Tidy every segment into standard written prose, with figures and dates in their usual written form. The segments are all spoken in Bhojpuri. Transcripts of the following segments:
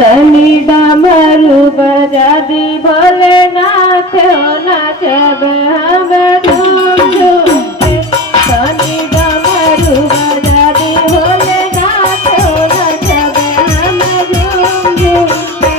तनी डमरू बजा दी भोलेनाथ हो नाचब हम झूम झूम के। तनी डमरू बजा दी भोलेनाथ हो नाचब हम झूम झूम के।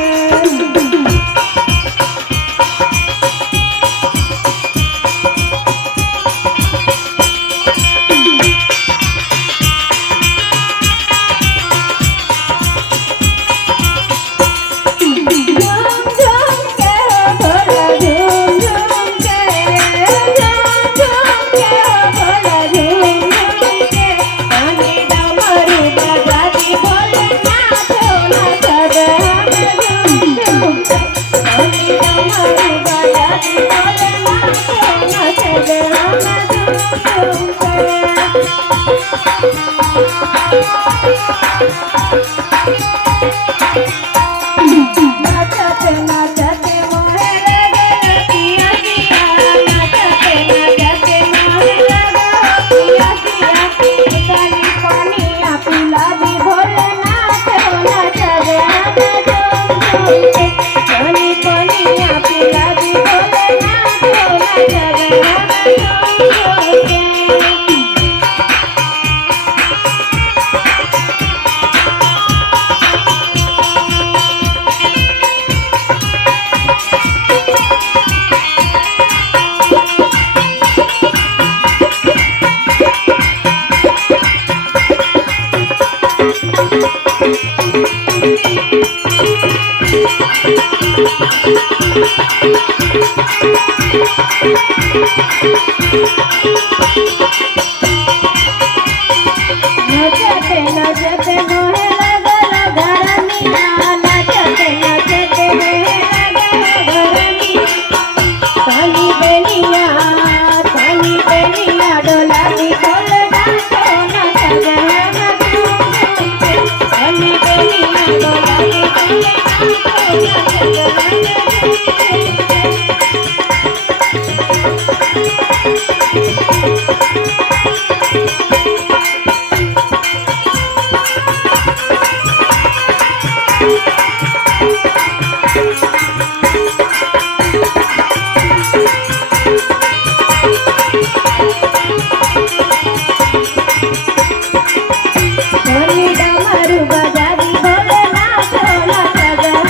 तनी डमरू बजा दी भोलेनाथ हो नाचब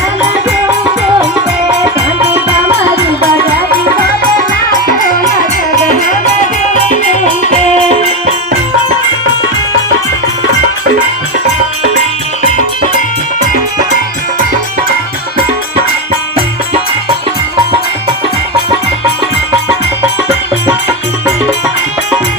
हम झूम झूम के।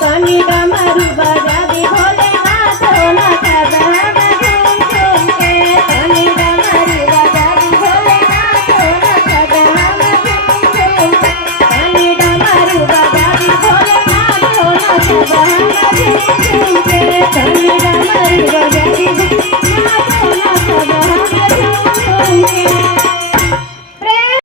तनी डमरू बजा दी भोलेनाथ हो नाचब हम झूम झूम के। तनी डमरू बजा दी भोलेनाथ हो नाचब हम झूम झूम के। तनी डमरू बजा दी